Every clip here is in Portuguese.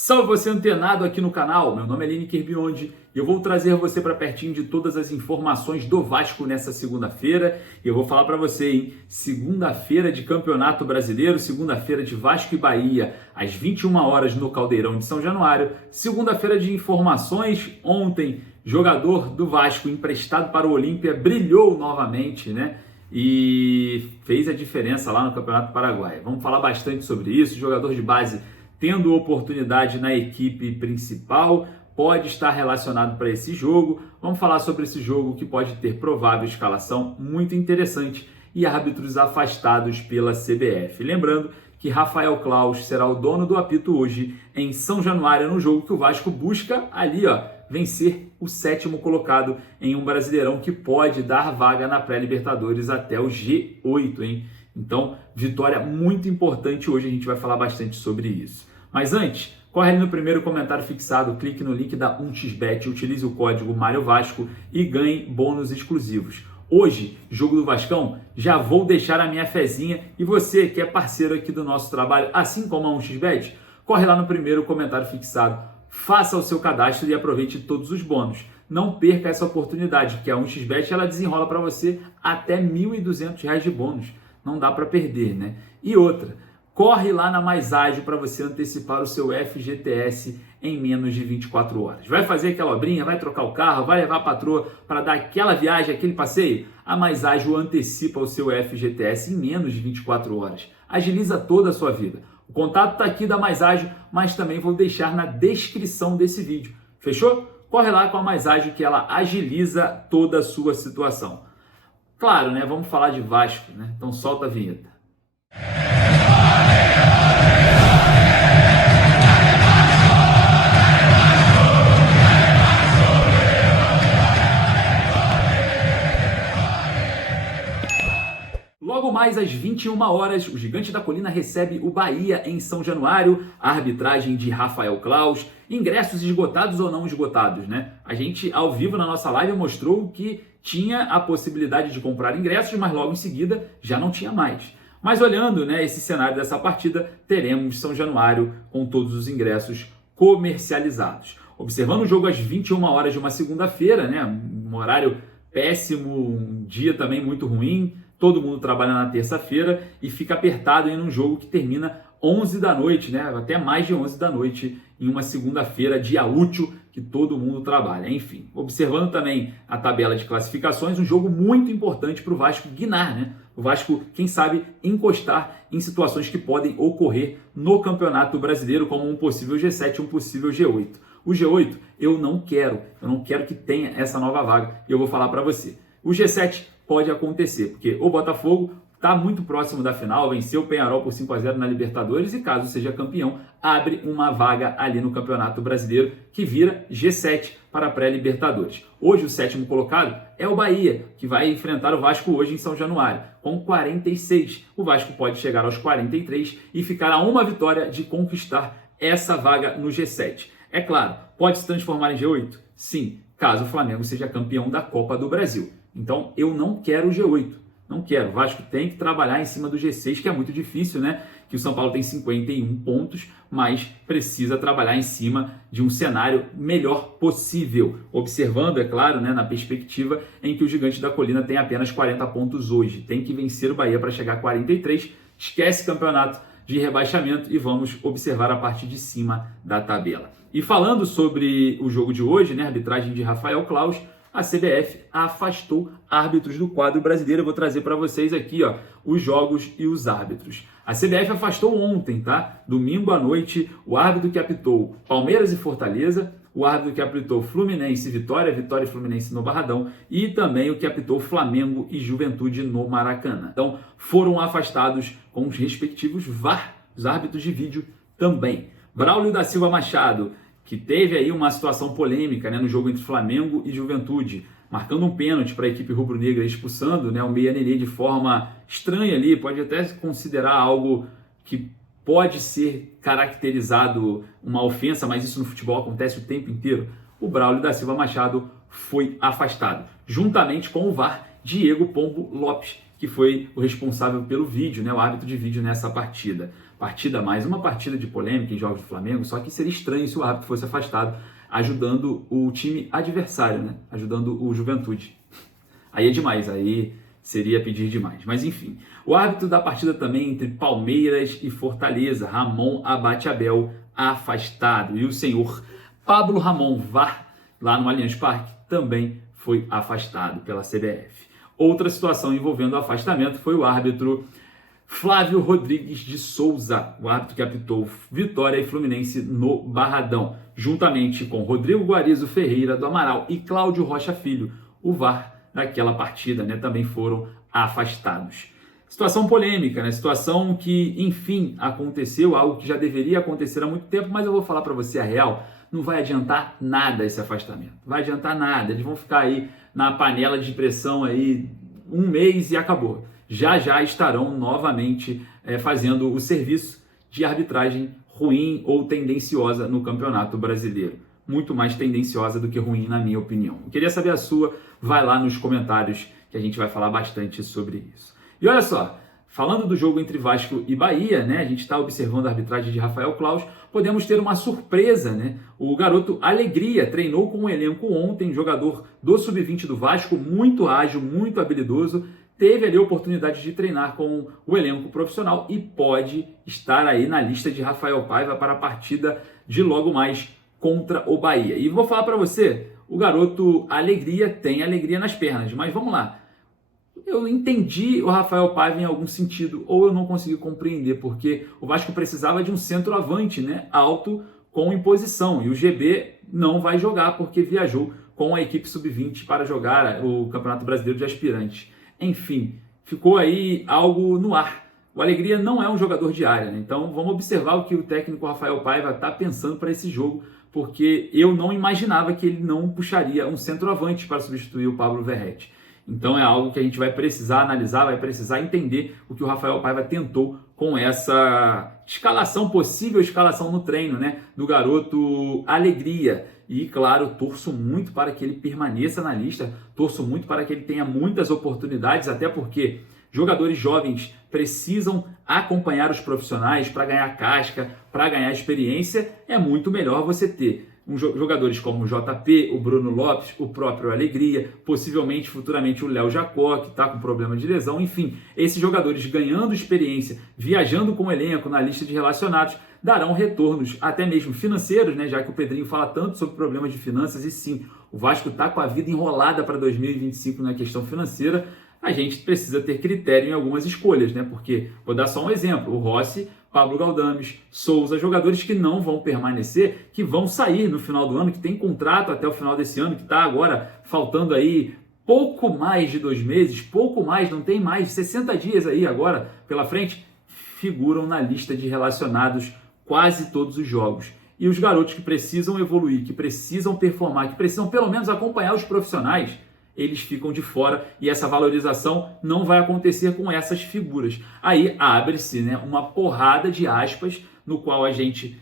Salve você antenado aqui no canal, meu nome é Lineker Biondi e eu vou trazer você para pertinho de todas as informações do Vasco nessa segunda-feira. E eu vou falar para você, hein? Segunda-feira de Campeonato Brasileiro, segunda-feira de Vasco e Bahia, às 21 horas no Caldeirão de São Januário. Segunda-feira de informações, ontem, jogador do Vasco emprestado para o Olímpia brilhou novamente, né? E fez a diferença lá no Campeonato Paraguaio. Vamos falar bastante sobre isso, jogador de base tendo oportunidade na equipe principal, pode estar relacionado para esse jogo. Vamos falar sobre esse jogo que pode ter provável escalação muito interessante e árbitros afastados pela CBF. Lembrando que Rafael Claus será o dono do apito hoje em São Januário, no jogo que o Vasco busca ali, vencer o 7º colocado em um Brasileirão que pode dar vaga na pré-Libertadores até o G8, hein? Então, vitória muito importante hoje, a gente vai falar bastante sobre isso. Mas antes, corre ali no primeiro comentário fixado, clique no link da 1xBet, utilize o código MárioVasco e ganhe bônus exclusivos. Hoje, jogo do Vascão, já vou deixar a minha fezinha e você que é parceiro aqui do nosso trabalho, assim como a 1xBet, corre lá no primeiro comentário fixado, faça o seu cadastro e aproveite todos os bônus. Não perca essa oportunidade, que a 1xBet ela desenrola para você até R$ 1.200 de bônus. Não dá para perder, né? E outra, corre lá na Mais Ágil para você antecipar o seu FGTS em menos de 24 horas. Vai fazer aquela obrinha, vai trocar o carro, vai levar a patroa para dar aquela viagem, aquele passeio? A Mais Ágil antecipa o seu FGTS em menos de 24 horas. Agiliza toda a sua vida. O contato está aqui da Mais Ágil, mas também vou deixar na descrição desse vídeo. Fechou? Corre lá com a Mais Ágil que ela agiliza toda a sua situação. Claro, né? Vamos falar de Vasco, né? Então solta a vinheta. Logo mais às 21 horas, o Gigante da Colina recebe o Bahia em São Januário, a arbitragem de Rafael Claus, ingressos esgotados ou não esgotados, né? A gente, ao vivo na nossa live, mostrou que tinha a possibilidade de comprar ingressos, mas logo em seguida já não tinha mais. Mas olhando, né, esse cenário dessa partida, teremos São Januário com todos os ingressos comercializados. Observando o jogo às 21 horas de uma segunda-feira, né, um horário péssimo, um dia também muito ruim, todo mundo trabalha na terça-feira e fica apertado em um jogo que termina 11 da noite, né? Até mais de 11 da noite em uma segunda-feira, dia útil, que todo mundo trabalha. Enfim, observando também a tabela de classificações, um jogo muito importante para o Vasco guinar, né? O Vasco, quem sabe, encostar em situações que podem ocorrer no Campeonato Brasileiro, como um possível G7 e um possível G8. O G8 eu não quero que tenha essa nova vaga e eu vou falar para você. O G7 pode acontecer, porque o Botafogo está muito próximo da final, venceu o Peñarol por 5-0 na Libertadores e caso seja campeão, abre uma vaga ali no Campeonato Brasileiro que vira G7 para a pré-Libertadores. Hoje o 7º colocado é o Bahia, que vai enfrentar o Vasco hoje em São Januário, com 46. O Vasco pode chegar aos 43 e ficar a uma vitória de conquistar essa vaga no G7. É claro, pode se transformar em G8? Sim, caso o Flamengo seja campeão da Copa do Brasil. Então eu não quero o G8. Não quero. O Vasco tem que trabalhar em cima do G6, que é muito difícil, né? Que o São Paulo tem 51 pontos, mas precisa trabalhar em cima de um cenário melhor possível. Observando, é claro, né, na perspectiva em que o Gigante da Colina tem apenas 40 pontos hoje. Tem que vencer o Bahia para chegar a 43. Esquece campeonato de rebaixamento e vamos observar a parte de cima da tabela. E falando sobre o jogo de hoje, né, arbitragem de Rafael Claus, a CBF afastou árbitros do quadro brasileiro. Eu vou trazer para vocês aqui, os jogos e os árbitros. A CBF afastou ontem, tá? Domingo à noite, o árbitro que apitou Palmeiras e Fortaleza, o árbitro que apitou Fluminense e Vitória, Vitória e Fluminense no Barradão, e também o que apitou Flamengo e Juventude no Maracanã. Então, foram afastados com os respectivos VAR, os árbitros de vídeo também. Braulio da Silva Machado, que teve aí uma situação polêmica, né, no jogo entre Flamengo e Juventude, marcando um pênalti para a equipe rubro-negra, expulsando, né, o Meia Nenê de forma estranha ali, pode até considerar algo que pode ser caracterizado uma ofensa, mas isso no futebol acontece o tempo inteiro. O Braulio da Silva Machado foi afastado, juntamente com o VAR Diego Pombo Lopes, que foi o responsável pelo vídeo, né, o árbitro de vídeo nessa partida. mais uma partida de polêmica em jogos do Flamengo, só que seria estranho se o árbitro fosse afastado, ajudando o time adversário, né? Ajudando o Juventude. Aí é demais, aí seria pedir demais. Mas enfim, o árbitro da partida também entre Palmeiras e Fortaleza, Ramon Abate Abel, afastado. E o senhor Pablo Ramon VAR, lá no Allianz Parque, também foi afastado pela CBF. Outra situação envolvendo o afastamento foi o árbitro Flávio Rodrigues de Souza, o árbitro que apitou Vitória e Fluminense no Barradão, juntamente com Rodrigo Guarizo Ferreira do Amaral e Cláudio Rocha Filho, o VAR daquela partida, né, também foram afastados. Situação polêmica, né? Situação que, enfim, aconteceu, algo que já deveria acontecer há muito tempo, mas eu vou falar para você a real, não vai adiantar nada esse afastamento, vai adiantar nada, eles vão ficar aí na panela de pressão aí um mês e acabou. Já estarão novamente fazendo o serviço de arbitragem ruim ou tendenciosa no Campeonato Brasileiro. Muito mais tendenciosa do que ruim, na minha opinião. Eu queria saber a sua, vai lá nos comentários que a gente vai falar bastante sobre isso. E olha só, falando do jogo entre Vasco e Bahia, né, a gente está observando a arbitragem de Rafael Claus, podemos ter uma surpresa, né? O garoto Alegria treinou com o elenco ontem, jogador do Sub-20 do Vasco, muito ágil, muito habilidoso, teve ali a oportunidade de treinar com o elenco profissional e pode estar aí na lista de Rafael Paiva para a partida de logo mais contra o Bahia. E vou falar para você, o garoto Alegria tem alegria nas pernas, mas vamos lá. Eu entendi o Rafael Paiva em algum sentido, ou eu não consegui compreender, porque o Vasco precisava de um centroavante, né, alto, com imposição, e o GB não vai jogar porque viajou com a equipe Sub-20 para jogar o Campeonato Brasileiro de Aspirantes. Enfim, ficou aí algo no ar. O Alegria não é um jogador de área, né? Então vamos observar o que o técnico Rafael Paiva está pensando para esse jogo, porque eu não imaginava que ele não puxaria um centroavante para substituir o Pablo Verrete. Então é algo que a gente vai precisar analisar, vai precisar entender o que o Rafael Paiva tentou com essa escalação, possível escalação no treino, né, do garoto Alegria. E claro, torço muito para que ele permaneça na lista, torço muito para que ele tenha muitas oportunidades, até porque jogadores jovens precisam acompanhar os profissionais para ganhar casca, para ganhar experiência. É muito melhor você ter jogadores como o JP, o Bruno Lopes, o próprio Alegria, possivelmente futuramente o Léo Jacó, que está com problema de lesão. Enfim, esses jogadores ganhando experiência, viajando com o elenco na lista de relacionados, darão retornos até mesmo financeiros, né? Já que o Pedrinho fala tanto sobre problemas de finanças, e sim, o Vasco está com a vida enrolada para 2025 na questão financeira. A gente precisa ter critério em algumas escolhas, né? Porque, vou dar só um exemplo, o Rossi, Pablo Galdames, Souza, jogadores que não vão permanecer, que vão sair no final do ano, que tem contrato até o final desse ano, que está agora faltando aí pouco mais de 2 meses, pouco mais, não tem mais, 60 dias aí agora pela frente, figuram na lista de relacionados quase todos os jogos. E os garotos que precisam evoluir, que precisam performar, que precisam pelo menos acompanhar os profissionais, eles ficam de fora e essa valorização não vai acontecer com essas figuras. Aí abre-se, né, uma porrada de aspas no qual a gente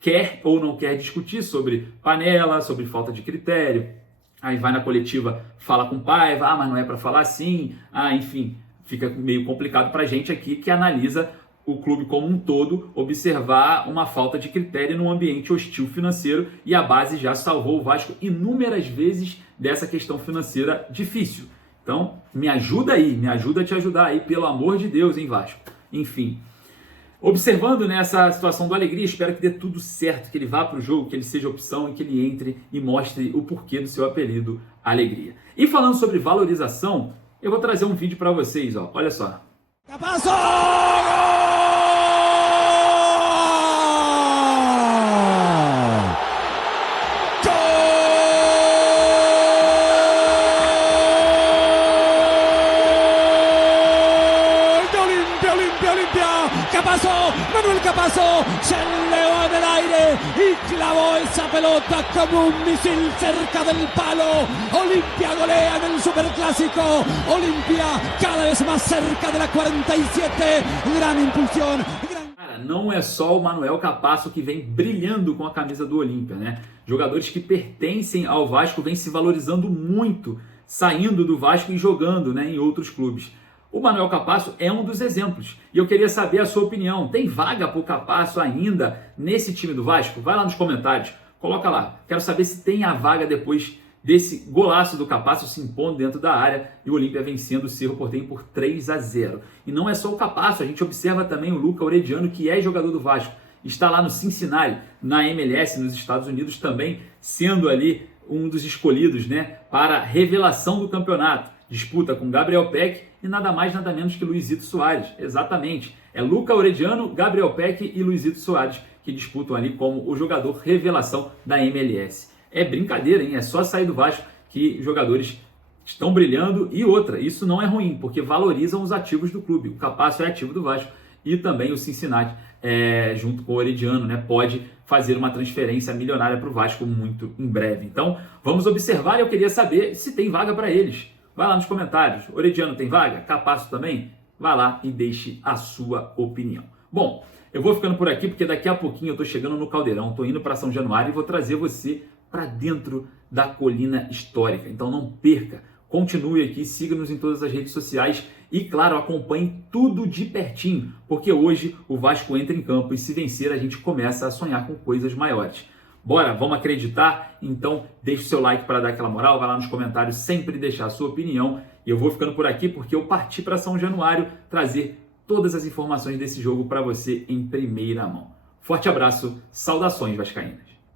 quer ou não quer discutir sobre panela, sobre falta de critério. Aí vai na coletiva, fala com Paiva, mas não é para falar assim. Enfim, fica meio complicado para a gente aqui que analisa o clube como um todo, observar uma falta de critério num ambiente hostil financeiro, e a base já salvou o Vasco inúmeras vezes dessa questão financeira difícil. Então, me ajuda aí, me ajuda a te ajudar aí, pelo amor de Deus, hein, Vasco? Enfim, observando nessa situação do Alegria, espero que dê tudo certo, que ele vá para o jogo, que ele seja opção e que ele entre e mostre o porquê do seu apelido Alegria. E falando sobre valorização, eu vou trazer um vídeo para vocês, ó. Olha só. Manuel Capazo se elevó en el aire y clavó esa pelota como un misil cerca del palo. Olimpia golea en el Superclásico. Olimpia cada vez más cerca de la 47. Gran impulsión. Cara, não é só o Manuel Capasso que vem brilhando com a camisa do Olimpia, né? Jogadores que pertencem ao Vasco vêm se valorizando muito, saindo do Vasco e jogando, né, em outros clubes. O Manuel Capasso é um dos exemplos. E eu queria saber a sua opinião. Tem vaga para o Capasso ainda nesse time do Vasco? Vai lá nos comentários, coloca lá. Quero saber se tem a vaga depois desse golaço do Capasso se impondo dentro da área e o Olímpia vencendo o Cerro Porteño por 3-0. E não é só o Capasso, a gente observa também o Luca Orediano, que é jogador do Vasco. Está lá no Cincinnati, na MLS, nos Estados Unidos, também sendo ali um dos escolhidos, né, para a revelação do campeonato. Disputa com Gabriel Peck e nada mais, nada menos que Luizito Soares. Exatamente. É Luca Orediano, Gabriel Peck e Luizito Soares que disputam ali como o jogador revelação da MLS. É brincadeira, hein? É só sair do Vasco que jogadores estão brilhando. E outra, isso não é ruim, porque valorizam os ativos do clube. O Capasso é ativo do Vasco e também o Cincinnati, junto com o Orediano, né, pode fazer uma transferência milionária para o Vasco muito em breve. Então, vamos observar e eu queria saber se tem vaga para eles. Vai lá nos comentários. Orediano tem vaga? Capasso também? Vai lá e deixe a sua opinião. Bom, eu vou ficando por aqui porque daqui a pouquinho eu estou chegando no Caldeirão, estou indo para São Januário e vou trazer você para dentro da colina histórica. Então não perca, continue aqui, siga-nos em todas as redes sociais e, claro, acompanhe tudo de pertinho, porque hoje o Vasco entra em campo e se vencer a gente começa a sonhar com coisas maiores. Bora, vamos acreditar? Então deixe o seu like para dar aquela moral, vai lá nos comentários sempre deixar a sua opinião e eu vou ficando por aqui porque eu parti para São Januário trazer todas as informações desse jogo para você em primeira mão. Forte abraço, saudações vascaínas!